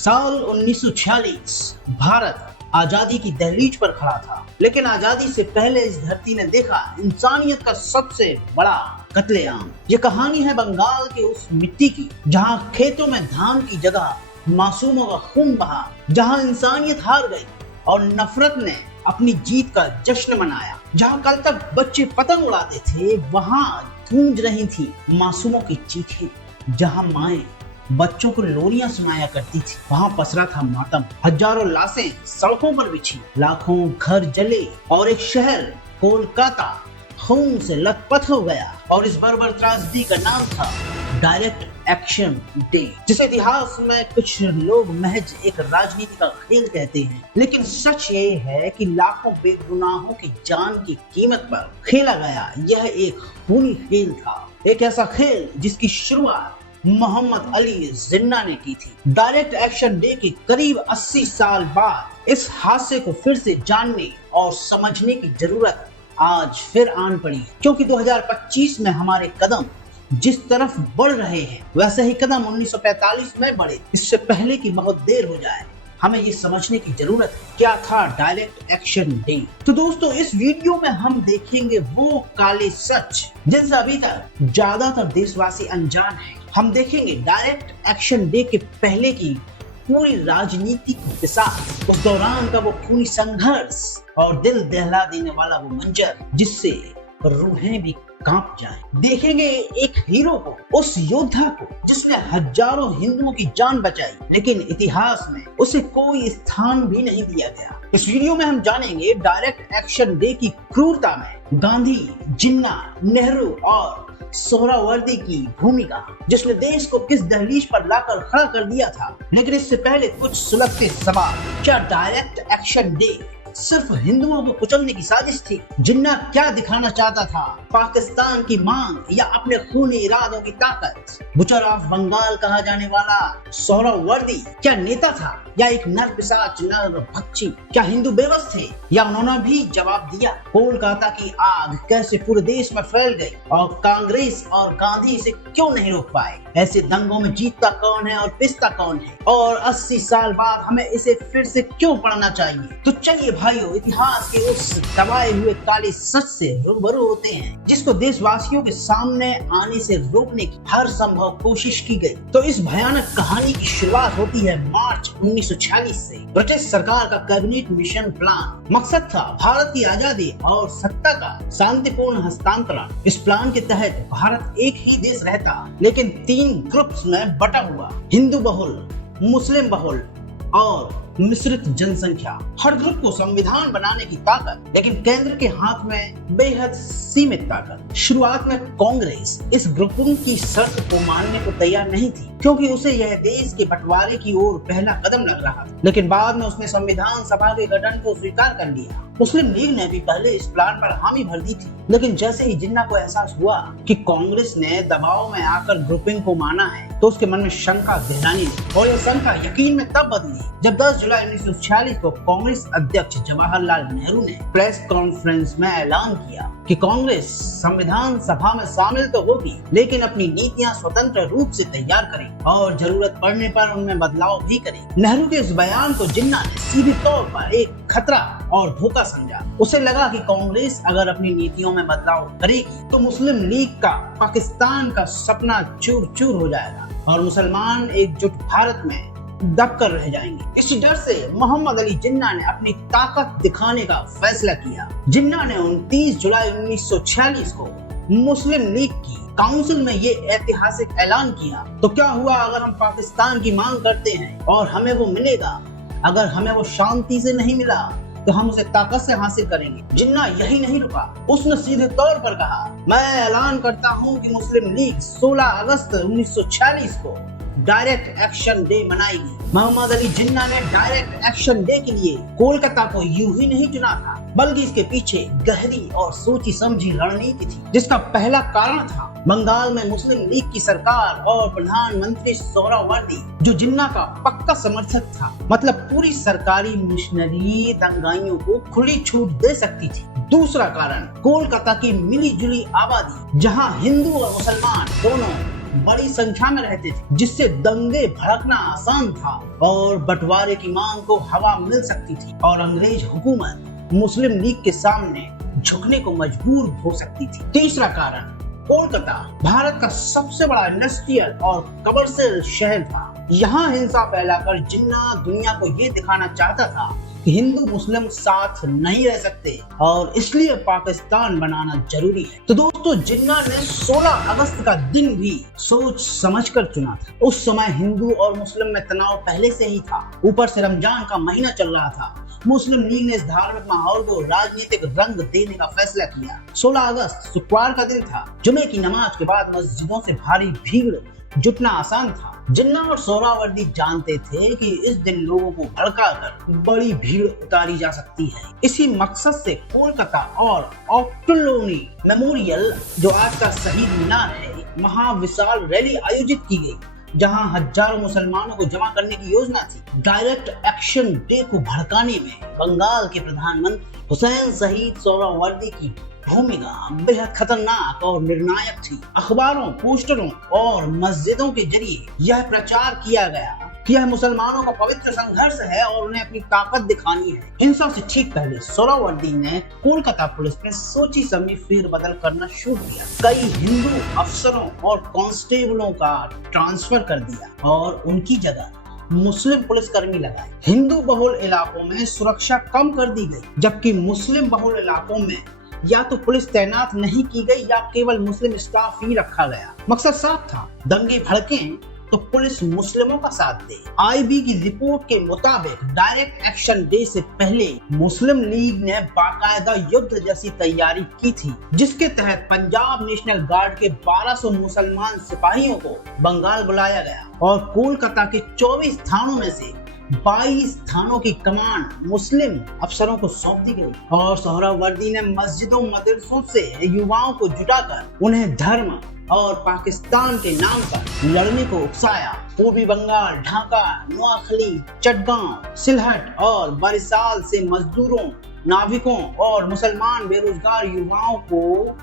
साल 1946 भारत आजादी की दहलीज पर खड़ा था, लेकिन आजादी से पहले इस धरती ने देखा इंसानियत का सबसे बड़ा कत्लेआम। ये कहानी है बंगाल के उस मिट्टी की जहां खेतों में धान की जगह मासूमों का खून बहा, जहां इंसानियत हार गई और नफरत ने अपनी जीत का जश्न मनाया। जहां कल तक बच्चे पतंग उड़ाते थे, वहां गूंज रही थी मासूमों की चीखें। जहां माएं बच्चों को लोरियां सुनाया करती थी, वहां पसरा था मातम। हजारों लाशें सड़कों पर बिछी, लाखों घर जले और एक शहर कोलकाता खून से लथपथ हो गया। और इस बर्बर त्रासदी का नाम था डायरेक्ट एक्शन डे, जिसे इतिहास में कुछ लोग महज एक राजनीति का खेल कहते हैं। लेकिन सच ये है कि लाखों बेगुनाहों की जान की कीमत पर खेला गया यह एक खूनी खेल था। एक ऐसा खेल जिसकी शुरुआत मोहम्मद अली जिन्ना ने की थी। डायरेक्ट एक्शन डे के करीब 80 साल बाद इस हादसे को फिर से जानने और समझने की जरूरत आज फिर आन पड़ी, क्योंकि 2025 में हमारे कदम जिस तरफ बढ़ रहे हैं वैसे ही कदम 1945 में बढ़े, इससे पहले कि बहुत देर हो जाए। हमें ये समझने की जरूरत है क्या था डायरेक्ट एक्शन डे। तो दोस्तों, इस वीडियो में हम देखेंगे वो काले सच जिनसे अभी तक ज्यादातर देशवासी अनजान हैं। हम देखेंगे डायरेक्ट एक्शन डे के पहले की पूरी राजनीतिक दिशा, उस दौरान का वो खूनी संघर्ष और दिल दहला देने वाला वो मंजर जिससे रूहें भी कांप जाएं। देखेंगे एक हीरो को, उस योद्धा को जिसने हजारों हिंदुओं की जान बचाई, लेकिन इतिहास में उसे कोई स्थान भी नहीं दिया गया। इस वीडियो में हम जानेंगे डायरेक्ट एक्शन डे की क्रूरता में गांधी, जिन्ना, नेहरू और सोहरावर्दी की भूमिका, जिसने देश को किस दहलीज पर लाकर खड़ा कर दिया था। लेकिन इससे पहले कुछ सुलगते सवाल। क्या डायरेक्ट एक्शन डे सिर्फ हिंदुओं को कुचलने की साजिश थी? जिन्ना क्या दिखाना चाहता था? पाकिस्तान की मांग या अपने खूनी इरादों की ताकत? बुचर ऑफ बंगाल कहा जाने वाला सोहरावर्दी क्या नेता था या एक नर पिशाच, नर भक्षी? क्या हिंदू बेबस थे या उन्होंने भी जवाब दिया? कोलकाता की आग कैसे पूरे देश में फैल गई और कांग्रेस और गांधी इसे क्यों नहीं रोक पाए? ऐसे दंगों में जीतता कौन है और पिसता कौन है? और 80 साल बाद हमें इसे फिर से क्यों पढ़ना चाहिए? तो चलिए भाइयों, इतिहास के उस दबाए हुए काले सच से रूबरू होते हैं जिसको देशवासियों के सामने आने से रोकने की हर संभव कोशिश की गई। तो इस भयानक कहानी की शुरुआत होती है मार्च 1946 से। ब्रिटिश सरकार का कैबिनेट मिशन प्लान, मकसद था भारत की आजादी और सत्ता का शांतिपूर्ण हस्तांतरण। इस प्लान के तहत भारत एक ही देश रहता, लेकिन 3 ग्रुप्स में बटा हुआ, हिंदू बहुल, मुस्लिम बहुल और मिश्रित जनसंख्या। हर ग्रुप को संविधान बनाने की ताकत, लेकिन केंद्र के हाथ में बेहद सीमित ताकत। शुरुआत में कांग्रेस इस ग्रुपिंग की शर्त को मानने को तैयार नहीं थी, क्योंकि उसे यह देश के बंटवारे की ओर पहला कदम लग रहा था। लेकिन बाद में उसने संविधान सभा के गठन को स्वीकार कर लिया। मुस्लिम लीग ने भी पहले इस प्लान पर हामी भर दी थी, लेकिन जैसे ही जिन्ना को एहसास हुआ कि कांग्रेस ने दबाव में आकर ग्रुपिंग को माना है, तो उसके मन में शंका गहराने लगी। और यह शंका यकीन में तब बदली जब 10 जुलाई 1946 को कांग्रेस अध्यक्ष जवाहरलाल नेहरू ने प्रेस कॉन्फ्रेंस में ऐलान किया कि कांग्रेस संविधान सभा में शामिल तो होगी, लेकिन अपनी नीतियां स्वतंत्र रूप से तैयार करेगी और जरूरत पड़ने पर उनमें बदलाव भी करेगी। नेहरू के इस बयान को जिन्ना ने सीधे तौर पर एक खतरा और धोखा समझा। उसे लगा कि कांग्रेस अगर अपनी नीतियों में बदलाव करेगी तो मुस्लिम लीग का पाकिस्तान का सपना चूर चूर हो जाएगा और मुसलमान एकजुट भारत में दब कर रह जाएंगे। इसी डर से मोहम्मद अली जिन्ना ने अपनी ताकत दिखाने का फैसला किया। जिन्ना ने 29 जुलाई 1946 को मुस्लिम लीग की काउंसिल में ये ऐतिहासिक ऐलान किया। तो क्या हुआ अगर हम पाकिस्तान की मांग करते हैं और हमें वो मिलेगा? अगर हमें वो शांति से नहीं मिला तो हम उसे ताकत से हासिल करेंगे। जिन्ना यही नहीं रुका, उसने सीधे तौर पर कहा, मैं ऐलान करता हूँ कि मुस्लिम लीग 16 अगस्त 1946 को डायरेक्ट एक्शन डे मनाएगी। मोहम्मद अली जिन्ना ने डायरेक्ट एक्शन डे के लिए कोलकाता को यूं ही नहीं चुना था, बल्कि इसके पीछे गहरी और सोची समझी रणनीति थी, जिसका पहला कारण था बंगाल में मुस्लिम लीग की सरकार और प्रधानमंत्री सोहरावर्दी, जो जिन्ना का पक्का समर्थक था। मतलब पूरी सरकारी मिशनरी दंगाइयों को खुली छूट दे सकती थी। दूसरा कारण कोलकाता की मिली जुली आबादी, जहां हिंदू और मुसलमान दोनों बड़ी संख्या में रहते थे, जिससे दंगे भड़कना आसान था और बंटवारे की मांग को हवा मिल सकती थी और अंग्रेज हुकूमत मुस्लिम लीग के सामने झुकने को मजबूर हो सकती थी। तीसरा कारण, कोलकाता भारत का सबसे बड़ा इंडस्ट्रियल और कमर्शियल शहर था। यहाँ हिंसा फैलाकर जिन्ना दुनिया को ये दिखाना चाहता था कि हिंदू मुस्लिम साथ नहीं रह सकते और इसलिए पाकिस्तान बनाना जरूरी है। तो दोस्तों, जिन्ना ने 16 अगस्त का दिन भी सोच समझकर चुना था। उस समय हिंदू और मुस्लिम में तनाव पहले से ही था, ऊपर से रमजान का महीना चल रहा था। मुस्लिम लीग ने इस धार्मिक माहौल को राजनीतिक रंग देने का फैसला किया। 16 अगस्त शुक्रवार का दिन था। जुमे की नमाज के बाद मस्जिदों से भारी भीड़ जुटना आसान था। जिन्ना और सोहरावर्दी जानते थे कि इस दिन लोगों को भड़काकर बड़ी भीड़ उतारी जा सकती है। इसी मकसद से कोलकाता और ऑक्टोलोनी मेमोरियल, जो आज का शहीद मीनार है, महाविशाल रैली आयोजित की गई, जहां हजारों मुसलमानों को जमा करने की योजना थी। डायरेक्ट एक्शन डे को भड़काने में बंगाल के प्रधानमंत्री हुसैन शहीद सोहरावर्दी की भूमिका बेहद खतरनाक और निर्णायक थी। अखबारों, पोस्टरों और मस्जिदों के जरिए यह प्रचार किया गया कि यह मुसलमानों का पवित्र संघर्ष है और उन्हें अपनी ताकत दिखानी है। हिंसा से ठीक पहले सोहरावर्दी ने कोलकाता पुलिस में सोची समझी फेरबदल करना शुरू किया। कई हिंदू अफसरों और कांस्टेबलों का ट्रांसफर कर दिया और उनकी जगह मुस्लिम पुलिसकर्मी लगाए। हिंदू बहुल इलाकों में सुरक्षा कम कर दी गई, जबकि मुस्लिम बहुल इलाकों में या तो पुलिस तैनात नहीं की गई या केवल मुस्लिम स्टाफ ही रखा गया। मकसद साफ था, दंगे भड़के तो पुलिस मुस्लिमों का साथ दे। आईबी की रिपोर्ट के मुताबिक डायरेक्ट एक्शन डे से पहले मुस्लिम लीग ने बाकायदा युद्ध जैसी तैयारी की थी, जिसके तहत पंजाब नेशनल गार्ड के 1200 मुसलमान सिपाहियों को बंगाल बुलाया गया और कोलकाता के 24 थानों में से 22 थानों की कमान मुस्लिम अफसरों को सौंप दी गई और सोहरावर्दी ने मस्जिदों मदरसों से युवाओं को जुटाकर उन्हें धर्म और पाकिस्तान के नाम पर लड़ने को उकसाया। पूर्वी बंगाल, ढाका, नोआखली, चटगांव, सिलहट और बरिसाल से मजदूरों, नाविकों और मुसलमान बेरोजगार युवाओं को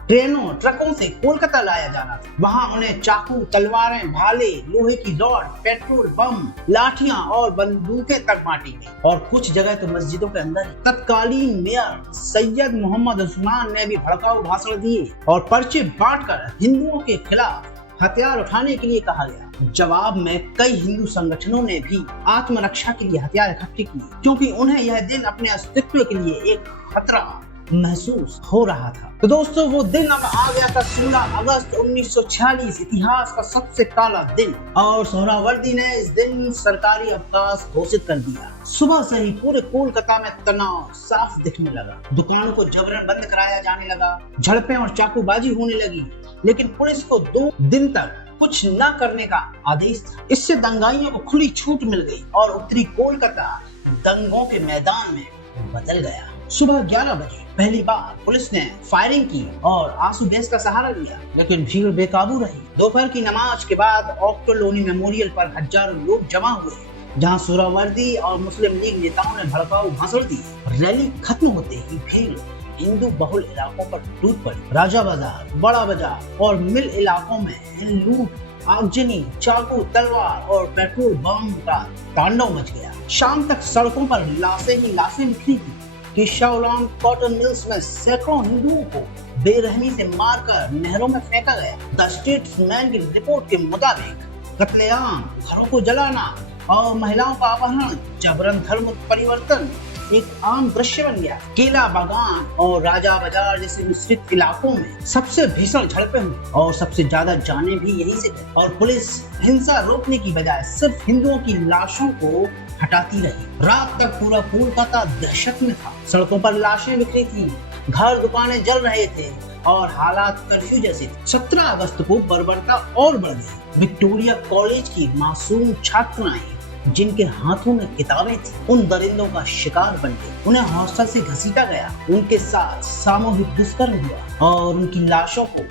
ट्रेनों, ट्रकों से कोलकाता लाया जाना था। वहां उन्हें चाकू, तलवारें, भाले, लोहे की रॉड, पेट्रोल बम, लाठियां और बंदूकें तक बांटी गई और कुछ जगह तो मस्जिदों के अंदर। तत्कालीन मेयर सैयद मोहम्मद उस्मान ने भी भड़काऊ भाषण दिए और पर्चे बांटकर हिंदुओं के खिलाफ हथियार उठाने के लिए कहा गया। जवाब में कई हिंदू संगठनों ने भी आत्मरक्षा के लिए हथियार इकट्ठे किए, क्योंकि उन्हें यह दिन अपने अस्तित्व के लिए एक खतरा महसूस हो रहा था। तो दोस्तों, वो दिन अब आ गया था, 16 अगस्त 1946, इतिहास का सबसे काला दिन, और सोहरावर्दी ने इस दिन सरकारी अवकाश घोषित कर दिया। सुबह से ही पूरे कोलकाता में तनाव साफ दिखने लगा। दुकानों को जबरन बंद कराया जाने लगा, झड़पें और चाकूबाजी होने लगी, लेकिन पुलिस को 2 दिन तक कुछ न करने का आदेश था। इससे दंगाइयों को खुली छूट मिल गई और उत्तरी कोलकाता दंगों के मैदान में बदल गया। सुबह 11 बजे पहली बार पुलिस ने फायरिंग की और आंसू गैस का सहारा लिया, लेकिन भीड़ बेकाबू रही। दोपहर की नमाज के बाद ऑक्टोलोनी मेमोरियल पर हजारों लोग जमा हुए, जहां सोहरावर्दी और मुस्लिम लीग नेताओं ने भड़काऊ भाषण दिए। रैली खत्म होते ही भीड़ हिंदू बहुल इलाकों पर टूट पड़ी। राजा बाजार, बड़ा बाजार और मिल इलाकों में लूट, आगजनी, चाकू, तलवार और पेट्रोल बम का तांडव मच गया। शाम तक सड़कों पर लाशें ही लाशें बिखरी थी। किशाउलाम कॉटन मिल्स में सैकड़ों हिंदुओं को बेरहमी से मारकर नहरों में फेंका गया। द स्टेट्समैन की रिपोर्ट के मुताबिक कत्लेआम, घरों को जलाना और महिलाओं का अपहरण, जबरन धर्म परिवर्तन एक आम दृश्य बन गया। केला बागान और राजा बाजार जैसे मिश्रित इलाकों में सबसे भीषण झड़पें हुई और सबसे ज्यादा जाने भी यहीं से गई और पुलिस हिंसा रोकने की बजाय सिर्फ हिंदुओं की लाशों को हटाती रही। रात तक पूरा कोलकाता दहशत में था। सड़कों पर लाशें बिखरी थी, घर दुकानें जल रहे थे और हालात कर्फ्यू जैसे थे। 17 अगस्त को बर्बरता और बढ़ गई। विक्टोरिया कॉलेज की मासूम छात्राएं जिनके हाथों में किताबें थी, उन दरिंदों का शिकार बन गए। उन्हें हॉस्टल से घसीटा गया, उनके साथ सामूहिक दुष्कर्म हुआ और उनकी लाशों को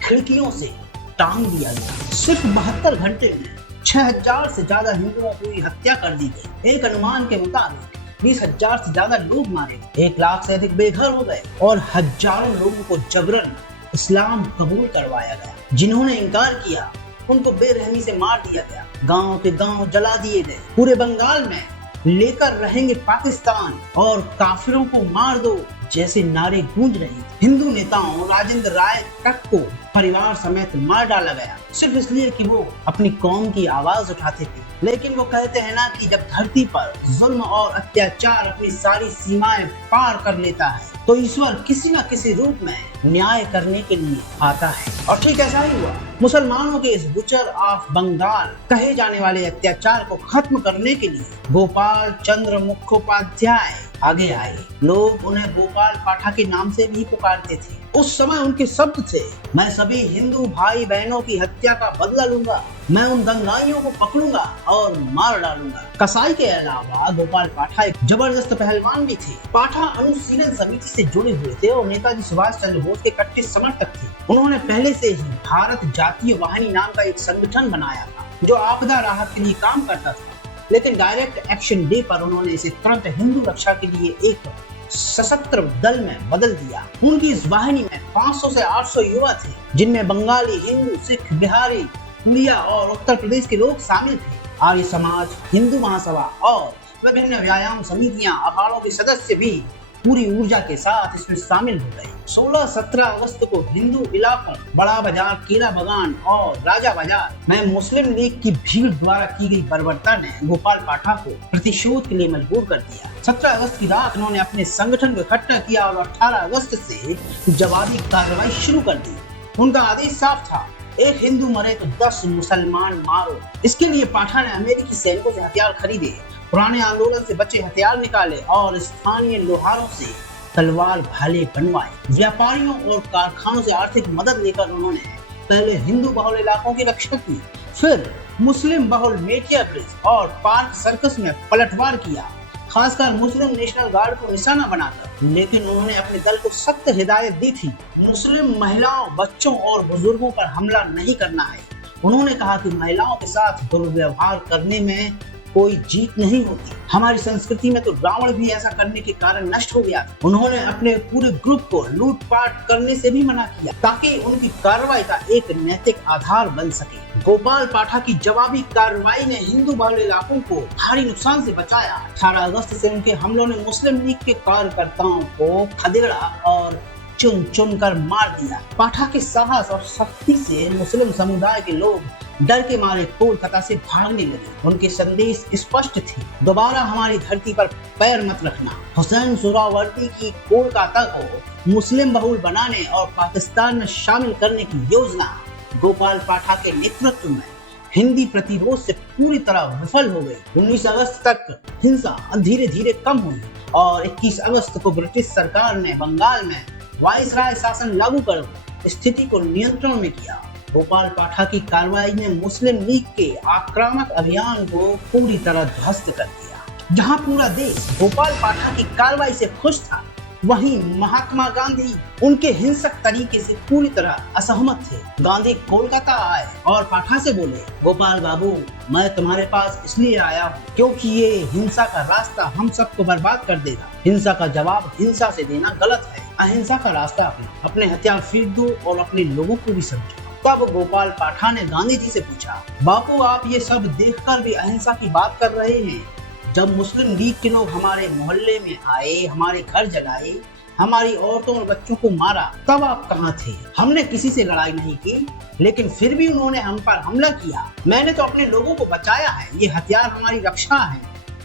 खिड़कियों से टांग दिया गया। सिर्फ 72 घंटे में 6000 से ज्यादा हिंदुओं की हत्या कर दी गई। एक अनुमान के मुताबिक 20,000 से ज्यादा लोग मारे गए, 1 लाख से अधिक बेघर हो गए और हजारों लोगों को जबरन इस्लाम कबूल करवाया गया। जिन्होंने इनकार किया उनको बेरहमी से मार दिया गया। गांव के गांव जला दिए गए। पूरे बंगाल में लेकर रहेंगे पाकिस्तान और काफिरों को मार दो जैसे नारे गूंज रहे थे। हिंदू नेताओं राजेंद्र राय तक को परिवार समेत मार डाला गया, सिर्फ इसलिए कि वो अपनी कौम की आवाज उठाते थे। लेकिन वो कहते हैं ना कि जब धरती पर जुल्म और अत्याचार अपनी सारी सीमाएं पार कर लेता है तो ईश्वर किसी न किसी रूप में न्याय करने के लिए आता है। और ठीक ऐसा ही हुआ। मुसलमानों के इस बुचर ऑफ बंगाल कहे जाने वाले अत्याचार को खत्म करने के लिए गोपाल चंद्र मुखोपाध्याय आगे आए। लोग उन्हें गोपाल पाठा के नाम से भी पुकारते थे। उस समय उनके शब्द थे, मैं सभी हिंदू भाई बहनों की हत्या का बदला लूंगा, मैं उन दंगाइयों को पकड़ूंगा और मार डालूंगा। कसाई के अलावा गोपाल पाठा एक जबरदस्त पहलवान भी थे। पाठा अनुशीलन समिति से जुड़े हुए थे और नेताजी सुभाष चंद्र बोस के कट्टर समर्थक थे। उन्होंने पहले से ही भारत जातीय वाहिनी नाम का एक संगठन बनाया था जो आपदा राहत के लिए काम करता था, लेकिन डायरेक्ट एक्शन डे पर उन्होंने इसे तुरंत हिंदू रक्षा के लिए एक सशस्त्र दल में बदल दिया। उनकी इस वाहिनी में 500 से 800 युवा थे, जिनमें बंगाली, हिंदू, सिख, बिहारी, उड़िया और उत्तर प्रदेश के लोग शामिल थे। आर्य समाज, हिंदू महासभा और विभिन्न व्यायाम समितियां, अखाड़ों के सदस्य भी पूरी ऊर्जा के साथ इसमें शामिल हो गए। 16-17 अगस्त को हिंदू इलाकों बड़ा बाजार, केला बागान और राजा बाजार में मुस्लिम लीग की भीड़ द्वारा की गई बर्बरता ने गोपाल पाठा को प्रतिशोध के लिए मजबूर कर दिया। 17 अगस्त की रात उन्होंने अपने संगठन को इकट्ठा किया और 18 अगस्त से जवाबी कार्रवाई शुरू कर दी। उनका आदेश साफ था, एक हिंदू मरे तो 10 मुसलमान मारो। इसके लिए पाठा ने अमेरिकी सैनिकों से हथियार खरीदे, पुराने आंदोलन से बचे हथियार निकाले और स्थानीय लोहारों से तलवार भाले बनवाए। व्यापारियों और कारखानों से आर्थिक मदद लेकर उन्होंने पहले हिंदू बहुल इलाकों की रक्षा की, फिर मुस्लिम बहुल मेटिया ब्रिज और पार्क सर्कस में पलटवार किया, खासकर मुस्लिम नेशनल गार्ड को निशाना बनाकर। लेकिन उन्होंने अपने दल को सख्त हिदायत दी थी, मुस्लिम महिलाओं, बच्चों और बुजुर्गों पर हमला नहीं करना है। उन्होंने कहा कि महिलाओं के साथ दुर्व्यवहार करने में कोई जीत नहीं होती। हमारी संस्कृति में तो रावण भी ऐसा करने के कारण नष्ट हो गया था। उन्होंने अपने पूरे ग्रुप को लूटपाट करने से भी मना किया ताकि उनकी कार्रवाई का एक नैतिक आधार बन सके। गोपाल पाठा की जवाबी कार्रवाई ने हिंदू बहुल इलाकों को भारी नुकसान से बचाया। 18 अगस्त से उनके हमलों ने मुस्लिम लीग के कार्यकर्ताओं को खदेड़ा और चुन चुन कर मार दिया। पाठा के साहस और शक्ति से मुस्लिम समुदाय के लोग डर के मारे कोलकाता से भागने लगे। उनके संदेश स्पष्ट थे, दोबारा हमारी धरती पर पैर मत रखना। हुसैन सुहरावर्दी की कोलकाता को मुस्लिम बहुल बनाने और पाकिस्तान में शामिल करने की योजना गोपाल पाठा के नेतृत्व में हिंदी प्रतिरोध से पूरी तरह विफल हो गई। 19 अगस्त तक हिंसा धीरे धीरे कम हुई और 21 अगस्त को ब्रिटिश सरकार ने बंगाल में वायसराय शासन लागू कर स्थिति को नियंत्रण में किया। गोपाल पाठा की कार्रवाई ने मुस्लिम लीग के आक्रामक अभियान को पूरी तरह ध्वस्त कर दिया। जहां पूरा देश गोपाल पाठा की कार्रवाई से खुश था, वहीं महात्मा गांधी उनके हिंसक तरीके से पूरी तरह असहमत थे। गांधी कोलकाता आए और पाठा से बोले, गोपाल बाबू, मैं तुम्हारे पास इसलिए आया हूँ क्योंकि ये हिंसा का रास्ता हम सबको बर्बाद कर देगा। हिंसा का जवाब हिंसा से देना गलत है। अहिंसा का रास्ता अपने हथियार फेंक दो और अपने लोगों को भी समझो। तब गोपाल पाठा ने गांधी जी से पूछा, बापू, आप ये सब देखकर भी अहिंसा की बात कर रहे हैं? जब मुस्लिम लीग के लोग हमारे मोहल्ले में आए, हमारे घर जलाए, हमारी औरतों और बच्चों को मारा, तब आप कहाँ थे? हमने किसी से लड़ाई नहीं की, लेकिन फिर भी उन्होंने हम पर हमला किया। मैंने तो अपने लोगों को बचाया है। ये हथियार हमारी रक्षा है।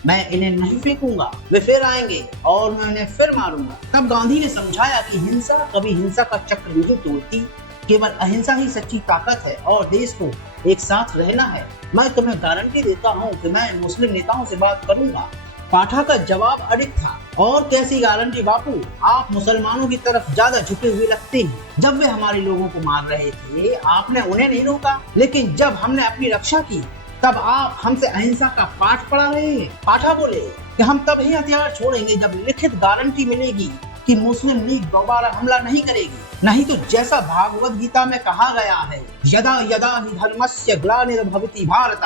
मैं इन्हें नहीं फेंकूंगा, वे फिर आएंगे और मैं उन्हें फिर मारूंगा। तब गांधी ने समझाया कि हिंसा कभी हिंसा का चक्र नहीं तोड़ती, केवल अहिंसा ही सच्ची ताकत है और देश को एक साथ रहना है। मैं तुम्हें गारंटी देता हूँ कि मैं मुस्लिम नेताओं से बात करूंगा। पाठा का जवाब अड़िग था, और कैसी गारंटी बापू? आप मुसलमानों की तरफ ज्यादा झुके हुए लगते हैं। जब वे हमारे लोगों को मार रहे थे, आपने उन्हें नहीं रोका, लेकिन जब हमने अपनी रक्षा की, तब आप हमसे अहिंसा का पाठ पढ़ा रहे हैं। पाठा बोले कि हम तब ही हथियार छोड़ेंगे जब लिखित गारंटी मिलेगी कि मुस्लिम लीग दोबारा हमला नहीं करेगी। नहीं तो जैसा भागवत गीता में कहा गया है, यदा यदा हि धर्मस्य ग्लानिर्भवति भारत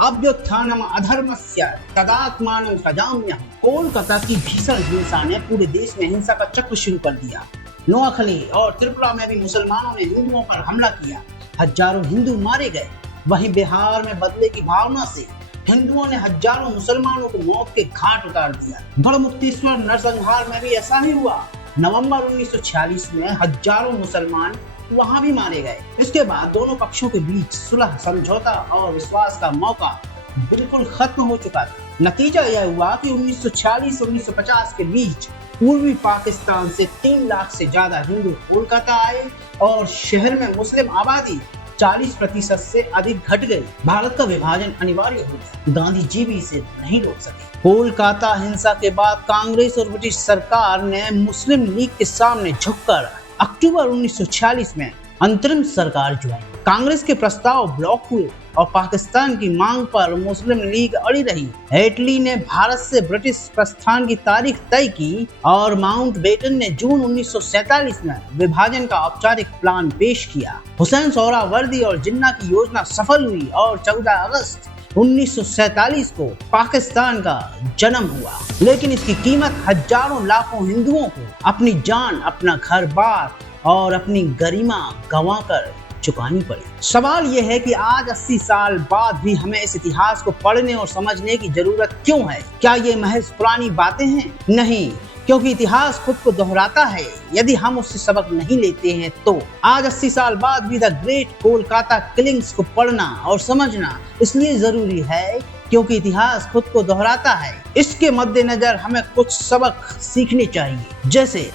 अभ्युत्थानम अधर्मस्य तदात्मानं सृजाम्यहम्। कोलकाता की भीषण हिंसा ने पूरे देश में हिंसा का चक्र शुरू कर दिया। नोआखली और त्रिपुरा में भी मुसलमानों ने हिंदुओं पर हमला किया। हजारों हिंदू मारे गए। वहीं बिहार में बदले की भावना से हिंदुओं ने हजारों मुसलमानों को मौत के घाट उतार दिया। गढ़मुक्तेश्वर नरसंहार में भी ऐसा ही हुआ। नवंबर 1946 में हजारों मुसलमान वहां भी मारे गए। इसके बाद दोनों पक्षों के बीच सुलह, समझौता और विश्वास का मौका बिल्कुल खत्म हो चुका था। नतीजा यह हुआ कि 1946-1950 के बीच पूर्वी पाकिस्तान से 3 लाख से ज्यादा हिंदू कोलकाता आए और शहर में मुस्लिम आबादी 40% से अधिक घट गई। भारत का विभाजन अनिवार्य हो गया। गांधी जी भी इसे नहीं रोक सके। कोलकाता हिंसा के बाद कांग्रेस और ब्रिटिश सरकार ने मुस्लिम लीग के सामने झुककर अक्टूबर 1946 में अंतरिम सरकार जुटाई। कांग्रेस के प्रस्ताव ब्लॉक हुए और पाकिस्तान की मांग पर मुस्लिम लीग अड़ी रही। हेटली ने भारत से ब्रिटिश प्रस्थान की तारीख तय की और माउंटबेटन ने जून 1947 में विभाजन का औपचारिक प्लान पेश किया। हुसैन सोहरावर्दी और जिन्ना की योजना सफल हुई और 14 अगस्त 1947 को पाकिस्तान का जन्म हुआ। लेकिन इसकी कीमत हजारों लाखों हिंदुओं को अपनी जान, अपना घर बार और अपनी गरिमा गंवाकर चुकानी पड़ी। सवाल यह है कि आज 80 साल बाद भी हमें इस इतिहास को पढ़ने और समझने की जरूरत क्यों है? क्या ये महज पुरानी बातें हैं? नहीं, क्योंकि इतिहास खुद को दोहराता है। यदि हम उससे सबक नहीं लेते हैं तो आज 80 साल बाद भी द ग्रेट कोलकाता किलिंग्स को पढ़ना और समझना इसलिए जरूरी है क्योंकि इतिहास खुद को दोहराता है। इसके मद्देनजर हमें कुछ सबक सीखने चाहिए, जैसे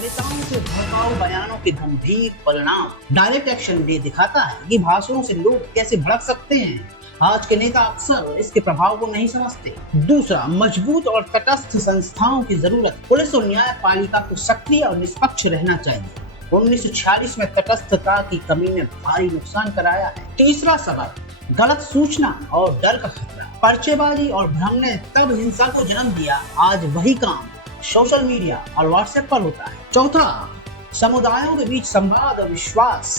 नेताओं के भड़काऊ बयानों के गंभीर परिणाम। डायरेक्ट एक्शन डे दिखाता है कि भाषणों से लोग कैसे भड़क सकते हैं। आज के नेता अक्सर इसके प्रभाव को नहीं समझते। दूसरा, मजबूत और तटस्थ संस्थाओं की जरूरत। पुलिस और न्यायपालिका को सक्रिय और निष्पक्ष रहना चाहिए। 1946 में तटस्थता की कमी ने भारी नुकसान कराया है। तीसरा सबक, गलत सूचना और डर का खतरा। पर्चेबाजी और भ्रम ने तब हिंसा को जन्म दिया। आज वही काम सोशल मीडिया और व्हाट्सएप पर होता है। चौथा, समुदायों के बीच संवाद और विश्वास।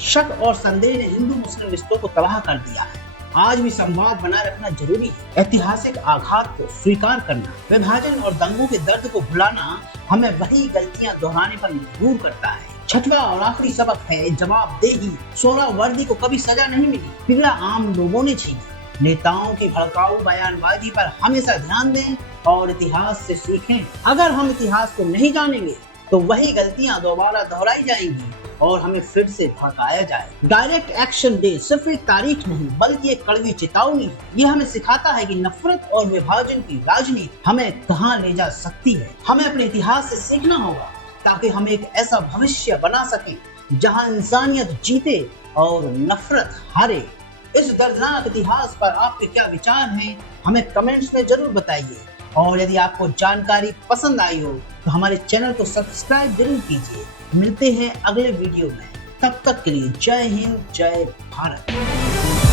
शक और संदेह ने हिंदू मुस्लिम रिश्तों को तबाह कर दिया है। आज भी संवाद बनाए रखना जरूरी है। ऐतिहासिक आघात को स्वीकार करना, विभाजन और दंगों के दर्द को भुलाना हमें वही गलतियां दोहराने पर मजबूर करता है। छठवां और आखिरी सबक है जवाबदेही। सोहरावर्दी को कभी सजा नहीं मिली, पीड़ा आम लोगों ने झेली। नेताओं की भड़काऊ बयानबाजी पर हमेशा ध्यान दें और इतिहास से सीखें। अगर हम इतिहास को नहीं जानेंगे तो वही गलतियां दोबारा दोहराई जाएंगी और हमें फिर से भड़काया जाए। डायरेक्ट एक्शन डे सिर्फ एक तारीख नहीं बल्कि एक कड़वी चेतावनी है। ये हमें सिखाता है कि नफरत और विभाजन की राजनीति हमें कहां ले जा सकती है। हमें अपने इतिहास से सीखना होगा ताकि हम एक ऐसा भविष्य बना सकें जहां इंसानियत जीते और नफरत हारे। इस दर्दनाक इतिहास पर आपके क्या विचार हैं? हमें कमेंट्स में जरूर बताइए। और यदि आपको जानकारी पसंद आई हो तो हमारे चैनल को सब्सक्राइब जरूर कीजिए। मिलते हैं अगले वीडियो में। तब तक के लिए जय हिंद, जय भारत।